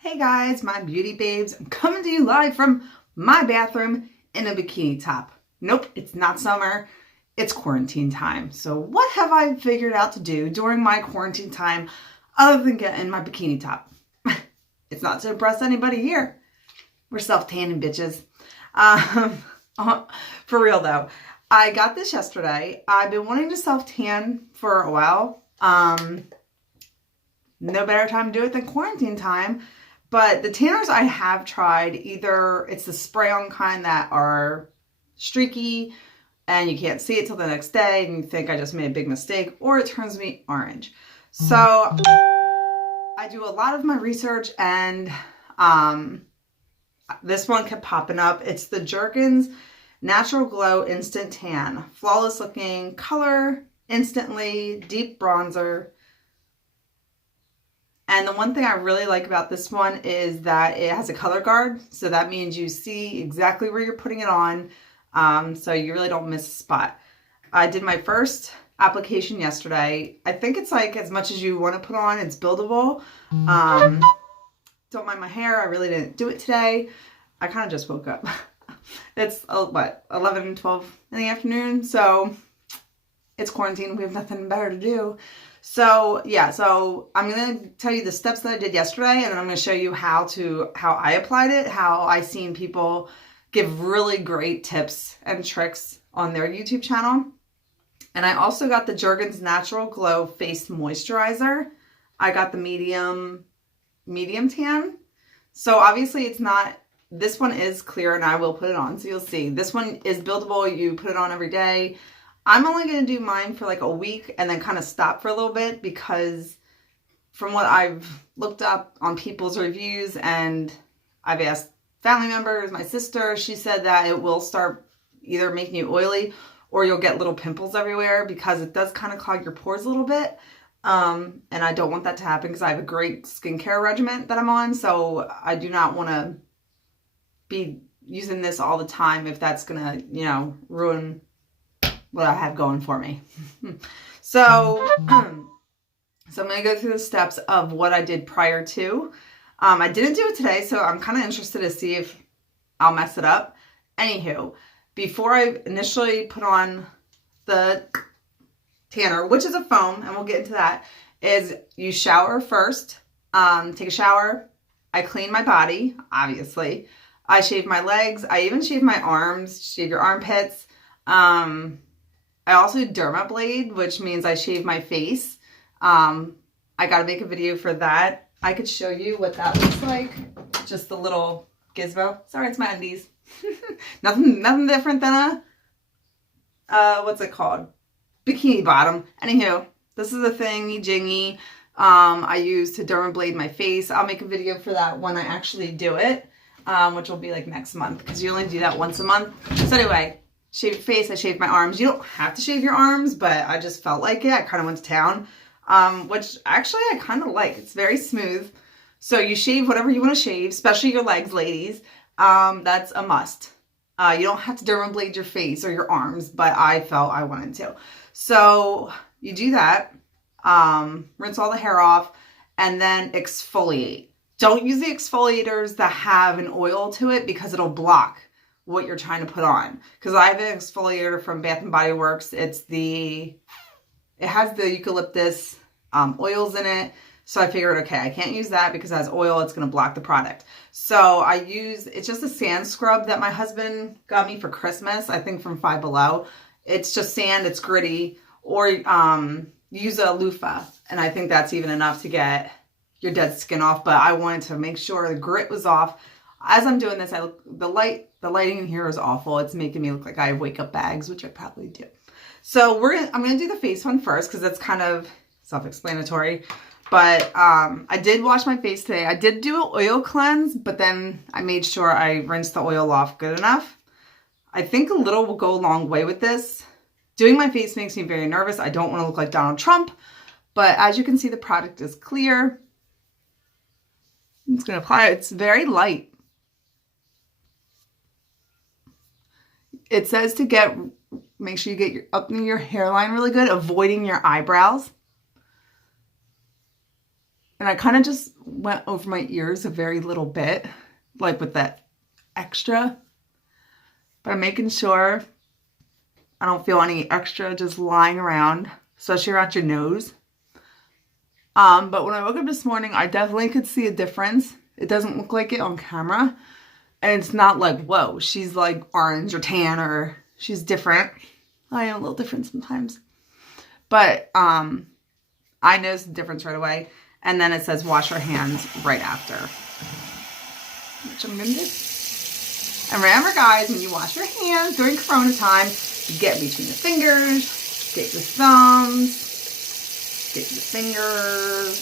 Hey guys, my beauty babes. I'm coming to you live from my bathroom in a bikini top. Nope, it's not summer. It's quarantine time. So what have I figured out to do during my quarantine time other than get in my bikini top? It's not to impress anybody here. We're self-tanning bitches. Um, for real though, I got this yesterday. I've been wanting to self-tan for a while. No better time to do it than quarantine time. But the tanners I have tried, either it's the spray-on kind that are streaky and you can't see it till the next day and you think I just made a big mistake, or it turns me orange. So I do a lot of my research and this one kept popping up. It's the Jergens Natural Glow Instant Tan. Flawless looking color, instantly, deep bronzer. And the one thing I really like about this one is that it has a color guard. So that means you see exactly where you're putting it on. So you really don't miss a spot. I did my first application yesterday. I think it's like as much as you want to put on, it's buildable. Don't mind my hair. I really didn't do it today. I kind of just woke up. It's what, 11, 12 in the afternoon. So it's quarantine. We have nothing better to do. So yeah, so I'm going to tell you the steps that I did yesterday, and then I'm going to show you how I applied it, how I seen people give really great tips and tricks on their YouTube channel. And I also got the Jergens Natural Glow Face Moisturizer. I got the medium tan. So obviously it's not, this one is clear and I will put it on, so you'll see. This one is buildable. You put it on every day. I'm only going to do mine for like a week and then kind of stop for a little bit, because from what I've looked up on people's reviews and I've asked family members, my sister, she said that it will start either making you oily or you'll get little pimples everywhere, because it does kind of clog your pores a little bit. And I don't want that to happen because I have a great skincare regimen that I'm on. So I do not want to be using this all the time if that's going to, you know, ruin what I have going for me. So I'm going to go through the steps of what I did prior to. I didn't do it today, so I'm kind of interested to see if I'll mess it up. Anywho, before I initially put on the tanner, which is a foam, and we'll get into that, is you shower first. Take a shower. I clean my body, obviously. I shave my legs. I even shave my arms, shave your armpits. I also dermablade, which means I shave my face. I got to make a video for that. I could show you what that looks like. Just the little gizmo. Sorry, it's my undies. nothing different than a, what's it called? Bikini bottom. Anywho, this is a thingy jingy I use to dermablade my face. I'll make a video for that when I actually do it, which will be like next month, because you only do that once a month. So anyway, shave your face, I shaved my arms. You don't have to shave your arms, but I just felt like it. I kind of went to town, which actually I kind of like. It's very smooth. So you shave whatever you want to shave, especially your legs, ladies. That's a must. You don't have to dermablade your face or your arms, but I felt I wanted to. So you do that, rinse all the hair off, and then exfoliate. Don't use the exfoliators that have an oil to it, because it'll block what you're trying to put on. Because I have an exfoliator from Bath and Body Works. It has the eucalyptus oils in it. So I figured, okay, I can't use that because it has oil. It's going to block the product. So it's just a sand scrub that my husband got me for Christmas, I think from Five Below. It's just sand, it's gritty. Or use a loofah. And I think that's even enough to get your dead skin off. But I wanted to make sure the grit was off. As I'm doing this, the lighting in here is awful. It's making me look like I have wake up bags, which I probably do. So I'm gonna do the face one first, because that's kind of self-explanatory. But I did wash my face today. I did do an oil cleanse, but then I made sure I rinsed the oil off good enough. I think a little will go a long way with this. Doing my face makes me very nervous. I don't want to look like Donald Trump, but as you can see, the product is clear. I'm just gonna apply it. It's very light. It says to make sure you get up near your hairline really good, avoiding your eyebrows. And I kind of just went over my ears a very little bit, like with that extra. But I'm making sure I don't feel any extra just lying around, especially around your nose. But when I woke up this morning, I definitely could see a difference. It doesn't look like it on camera. And it's not like, whoa, she's like orange or tan or she's different. I am a little different sometimes. But I noticed the difference right away. And then it says wash your hands right after, which I'm going to do. And remember, guys, when you wash your hands during Corona time, you get between the fingers, get your thumbs, get your fingers,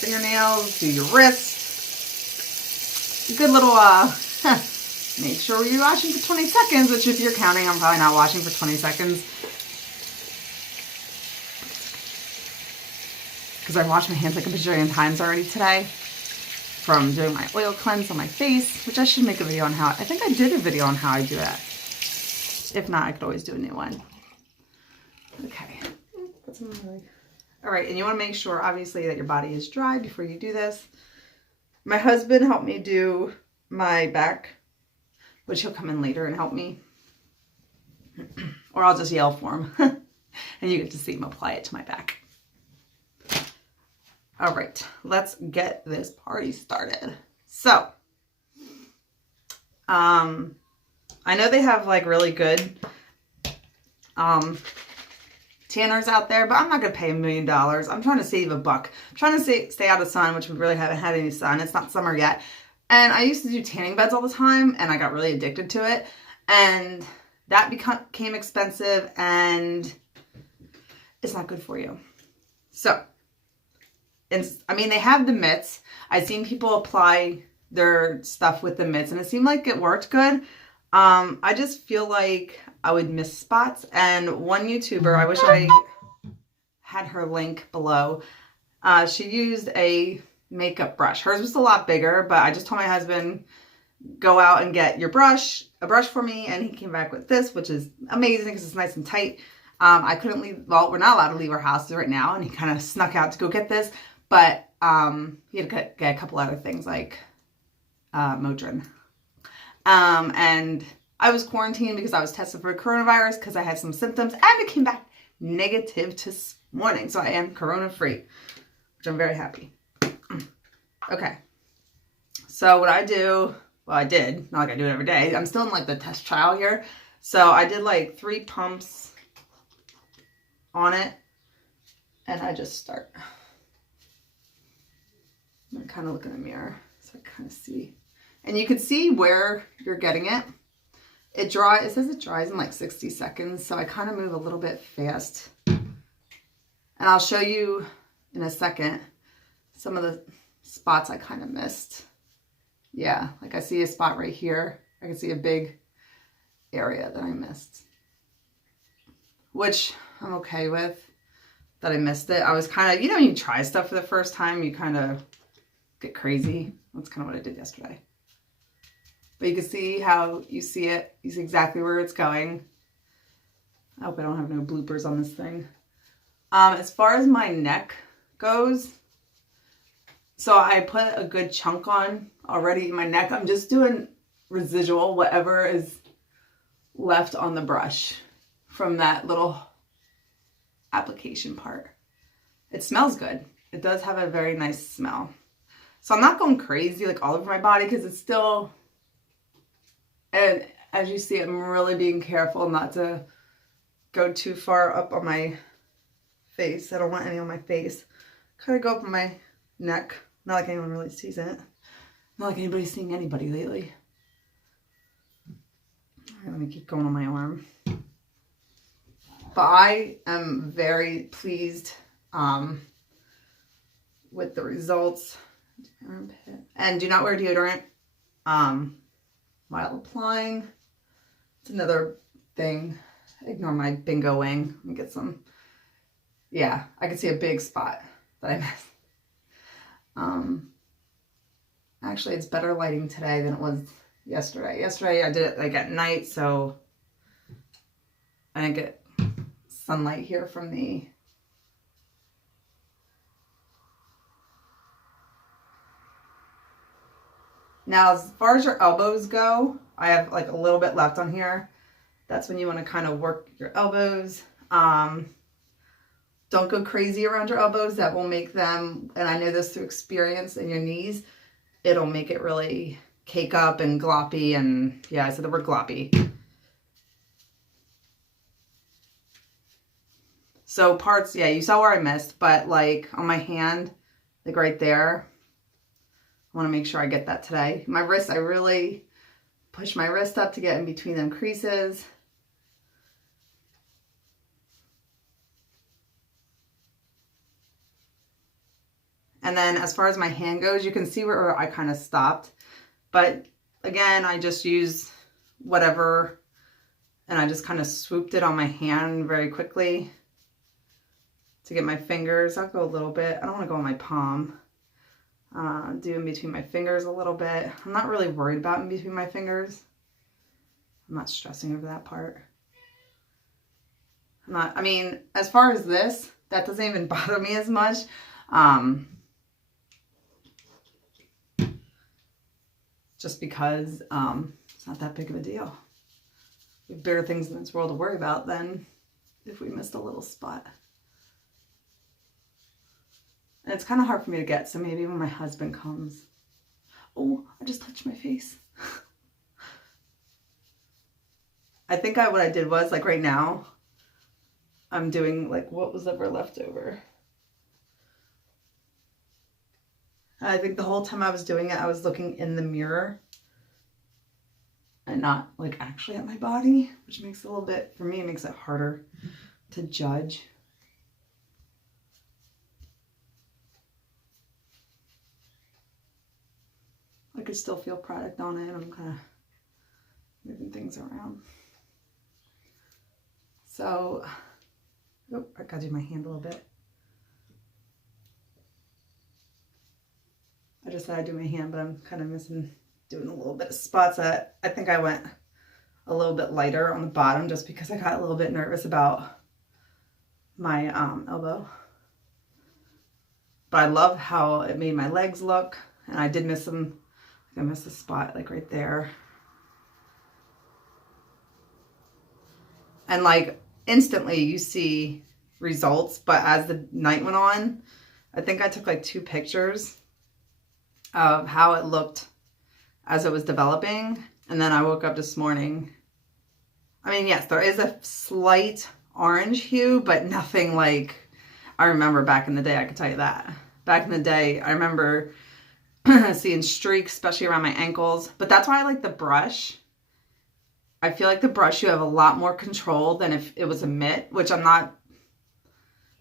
fingernails, do your wrist. A good little, make sure you're washing for 20 seconds, which if you're counting, I'm probably not washing for 20 seconds. Because I washed my hands like a bajillion times already today from doing my oil cleanse on my face, which I should make a video on how, I think I did a video on how I do that. If not, I could always do a new one. Okay. All right, and you want to make sure, obviously, that your body is dry before you do this. My husband helped me do my back, which he'll come in later and help me. Or I'll just yell for him. And you get to see him apply it to my back. All right, let's get this party started. So, I know they have like really good tanners out there, but I'm not going to pay $1 million. I'm trying to save $1. I'm trying to stay out of sun, which we really haven't had any sun. It's not summer yet. And I used to do tanning beds all the time, and I got really addicted to it. And that became expensive, and it's not good for you. So, I mean, they have the mitts. I've seen people apply their stuff with the mitts, and it seemed like it worked good. I just feel like I would miss spots. And one YouTuber, I wish I had her link below, she used a makeup brush. Hers was a lot bigger, but I just told my husband, go out and get a brush for me, and he came back with this, which is amazing because it's nice and tight. I couldn't leave, well, we're not allowed to leave our house right now, and he kind of snuck out to go get this, but he had to get a couple other things like Motrin. And I was quarantined because I was tested for coronavirus because I had some symptoms, and it came back negative this morning, so I am corona free, which I'm very happy. Okay, so what I do, well, I did, not like I do it every day. I'm still in like the test trial here. So I did like 3 pumps on it, and I just start. I'm kind of look in the mirror so I kind of see. And you can see where you're getting it. It says it dries in like 60 seconds. So I kind of move a little bit fast. And I'll show you in a second some of the spots I kind of missed. Yeah, like I see a spot right here. I can see a big area that I missed, which I'm okay with that I missed it. I was kind of, you know, when you try stuff for the first time, you kind of get crazy. That's kind of what I did yesterday. But you can see how you see it. You see exactly where it's going. I hope I don't have no bloopers on this thing. As far as my neck goes, so I put a good chunk on already in my neck. I'm just doing residual, whatever is left on the brush from that little application part. It smells good. It does have a very nice smell. So I'm not going crazy like all over my body because it's still, and as you see, I'm really being careful not to go too far up on my face. I don't want any on my face. Kind of go up on my neck. Not like anyone really sees it. Not like anybody's seeing anybody lately. All right, let me keep going on my arm. But I am very pleased with the results. And do not wear deodorant while applying. It's another thing. Ignore my bingo wing. Let me get some. Yeah, I can see a big spot that I missed. Actually, it's better lighting today than it was yesterday. Yesterday, I did it like at night, so I didn't get sunlight here from the Now, as far as your elbows go, I have like a little bit left on here. That's when you want to kind of work your elbows. Don't go crazy around your elbows. That will make them, and I know this through experience, in your knees, it'll make it really cake up and gloppy. And yeah, I said the word gloppy. So parts, yeah, you saw where I missed, but like on my hand, like right there, I want to make sure I get that today. My wrist, I really push my wrist up to get in between them creases. And then as far as my hand goes, you can see where I kind of stopped. But again, I just use whatever, and I just kind of swooped it on my hand very quickly to get my fingers. I'll go a little bit. I don't want to go on my palm. Do in between my fingers a little bit. I'm not really worried about in between my fingers. I'm not stressing over that part. I mean, as far as this, that doesn't even bother me as much. Just because it's not that big of a deal. We have bigger things in this world to worry about than if we missed a little spot. And it's kind of hard for me to get, so maybe when my husband comes. Oh, I just touched my face. I think what I did was, like right now, I'm doing like what was ever left over. I think the whole time I was doing it, I was looking in the mirror and not like actually at my body, which makes it a little bit, for me, it makes it harder to judge. I could still feel product on it. I'm kind of moving things around. So, oh, I gotta do my hand a little bit. I just said I do my hand, but I'm kind of missing, doing a little bit of spots that I think I went a little bit lighter on the bottom just because I got a little bit nervous about my elbow. But I love how it made my legs look, and I did miss them. I missed a spot like right there. And like instantly you see results, but as the night went on, I think I took like 2 pictures of how it looked as it was developing. And then I woke up this morning. I mean, yes, there is a slight orange hue, but nothing like I remember back in the day. I can tell you that. Back in the day, I remember seeing streaks, especially around my ankles. But that's why I like the brush. I feel like the brush, you have a lot more control than if it was a mitt, which I'm not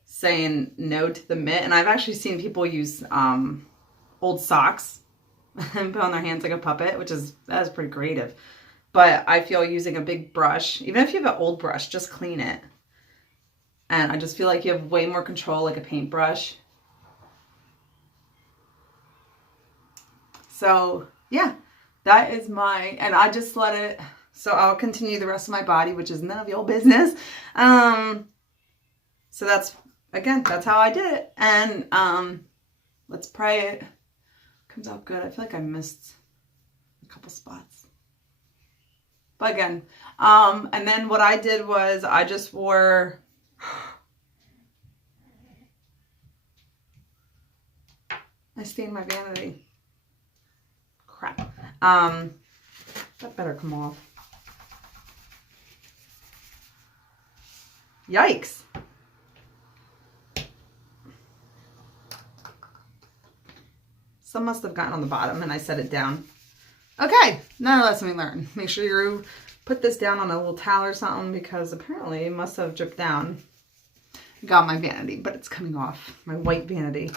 saying no to the mitt. And I've actually seen people use old socks and put on their hands like a puppet, that is pretty creative. But I feel using a big brush, even if you have an old brush, just clean it. And I just feel like you have way more control, like a paintbrush. So yeah, that is and I just let it, so I'll continue the rest of my body, which is none of your business. So that's how I did it. And let's pray it comes out good. I feel like I missed a couple spots. But again, and then what I did was I just wore, I stained my vanity. Crap. That better come off. Yikes. Some must have gotten on the bottom and I set it down. Okay, now lesson we learned. Make sure you put this down on a little towel or something because apparently it must have dripped down. Got my vanity, but it's coming off. My white vanity.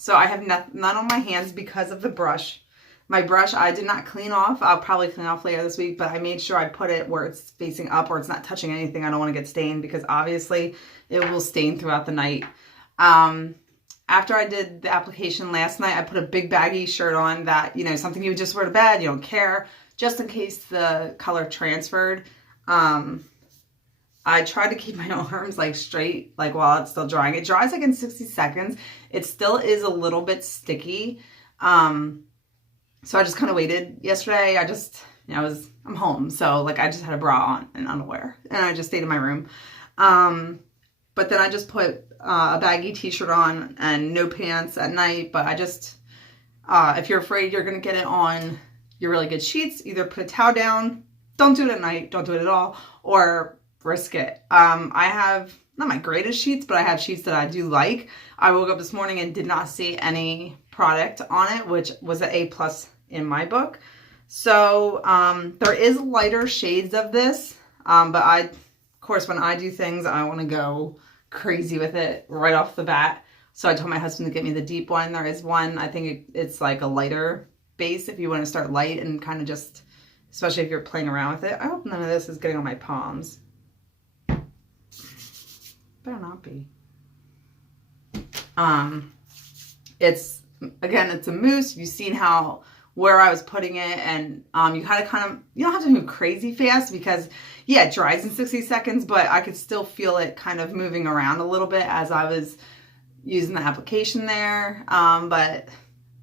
So I have none on my hands because of the brush. My brush I did not clean off. I'll probably clean off later this week, but I made sure I put it where it's facing up or it's not touching anything. I don't want to get stained because obviously it will stain throughout the night. After I did the application last night, I put a big baggy shirt on that, you know, something you would just wear to bed. You don't care, just in case the color transferred. I tried to keep my arms like straight, like while it's still drying. It dries like in 60 seconds. It still is a little bit sticky. So I just kind of waited yesterday. I'm home. So like I just had a bra on and underwear and I just stayed in my room. But then I just put a baggy t-shirt on and no pants at night. But I just, if you're afraid you're going to get it on your really good sheets, either put a towel down, don't do it at night, don't do it at all, or risk it. I have not my greatest sheets, but I have sheets that I do like. I woke up this morning and did not see any product on it, which was an A+ in my book. So there is lighter shades of this, but of course, when I do things, I want to go crazy with it right off the bat. So I told my husband to get me the deep one. There is one, I think it's like a lighter base if you want to start light and kind of just, especially if you're playing around with it. I hope none of this is getting on my palms. Better not be. It's a mousse. You've seen where I was putting it, and you you don't have to move crazy fast because yeah, it dries in 60 seconds, but I could still feel it kind of moving around a little bit as I was using the application there. But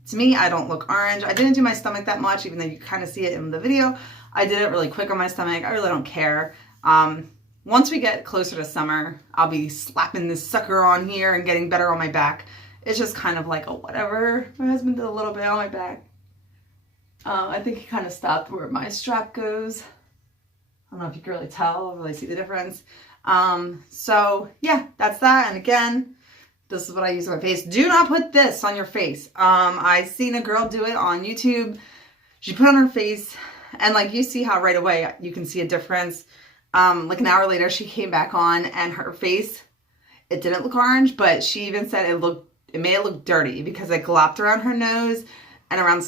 to me, I don't look orange. I didn't do my stomach that much, even though you kind of see it in the video. I did it really quick on my stomach. I really don't care. Once we get closer to summer, I'll be slapping this sucker on here and getting better on my back. It's just kind of like a whatever. My husband did a little bit on my back. I think he kind of stopped where my strap goes. I don't know if you can really tell or really see the difference. So yeah, that's that. And again, this is what I use on my face. Do not put this on your face. I seen a girl do it on YouTube. She put it on her face, and like you see how right away you can see a difference. Like an hour later, she came back on, and her face, it didn't look orange, but she even said it made it look dirty because it glopped around her nose and around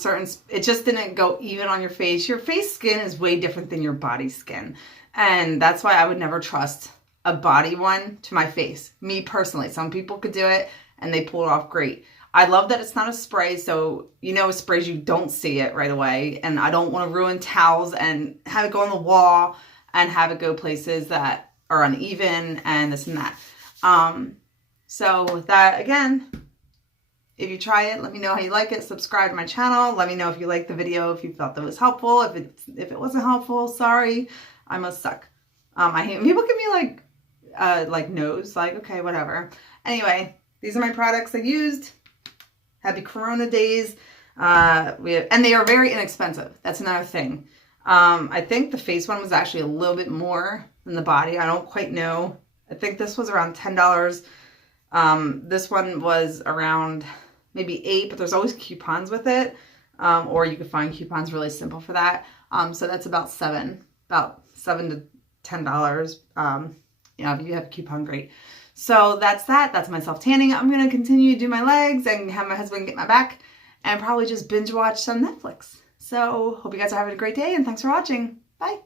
it just didn't go even on your face. Your face skin is way different than your body skin. And that's why I would never trust a body one to my face. Me personally, some people could do it and they pull it off great. I love that it's not a spray. So, with sprays, you don't see it right away. And I don't want to ruin towels and have it go on the wall and have it go places that are uneven and this and that. So with that, again, if you try it, let me know how you like it. Subscribe to my channel. Let me know if you liked the video, if you thought that was helpful. If it wasn't helpful, sorry, I must suck. I hate when people give me like no's, like, okay, whatever. Anyway, these are my products I used. Happy Corona days. And they are very inexpensive. That's another thing. I think the face one was actually a little bit more than the body. I don't quite know. I think this was around $10. This one was around maybe $8, but there's always coupons with it. Or you can find coupons really simple for that. So that's about $7 to $10. If you have a coupon, great. So that's that. That's my self-tanning. I'm going to continue to do my legs and have my husband get my back and probably just binge watch some Netflix. So hope you guys are having a great day and thanks for watching. Bye.